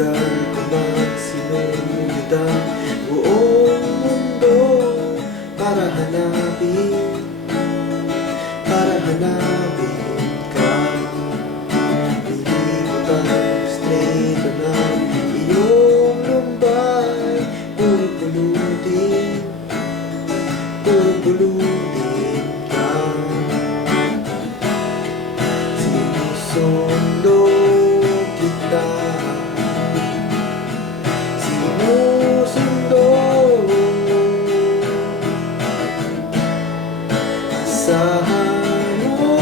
Tagal ko magsinunod ang buong mundo para hanapin ka. Lilikot ang straight ng iyong lumbay. Puro pulutin ka. Sinusundo kita, sinusundo. Asahan mo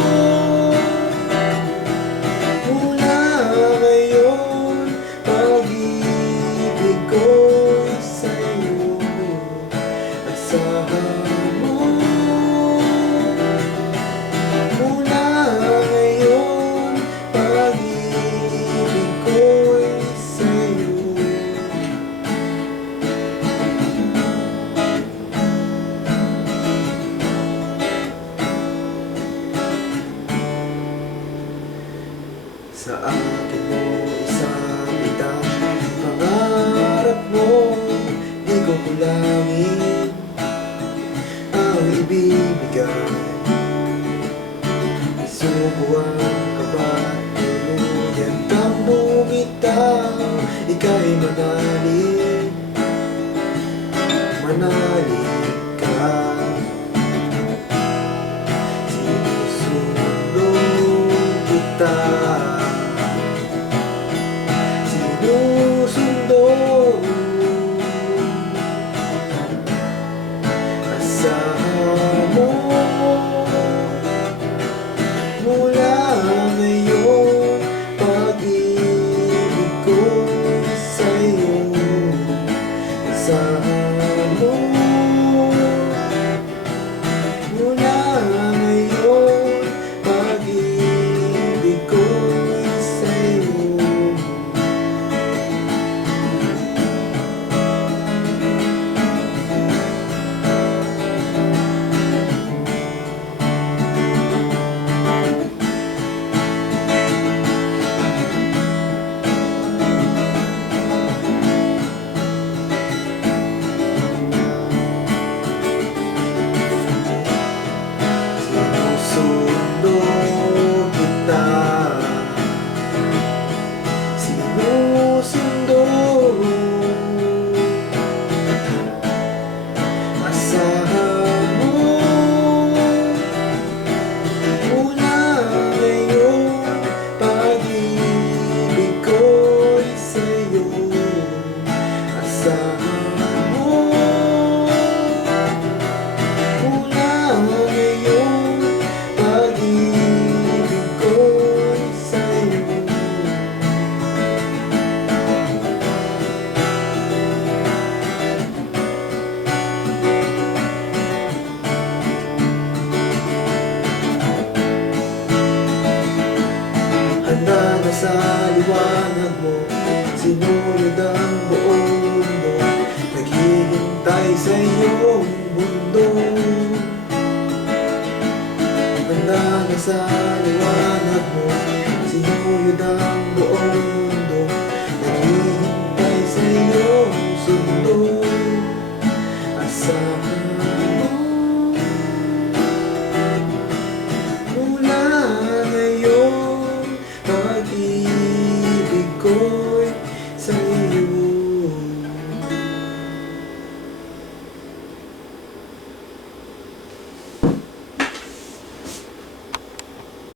mula ngayon, pag-ibig ko'y sa'yo. Asahan mo mula ngayon, pag-ibig ko'y sa'yo. Sa akin mo isabit ang pangarap mo, di ko kulangin ang ibibigay. Subuan ka ba, tuluyan kang bumitaw, ika'y manalig ka. Sinusundo kita, sinusundo. Asahan mo mula ngayon, pag-ibig ko'y sa'yo. Asahan mo mula ngayon, pag-ibig ko'y sa'yo. Sinusundo kita, sinusundo. Asahan mo mula ngayon, pag-ibig ko'y sa'yo. Asahan mo mula ngayon, pag-ibig ko'y sa'yo. Handa na sa liwanag mo, sinunod ang buong mundo, naghihintay sa iyong mundo. Handa na sa liwanag mo, sinunod ang buong mundo, naghihintay sa iyong sundo. Asahan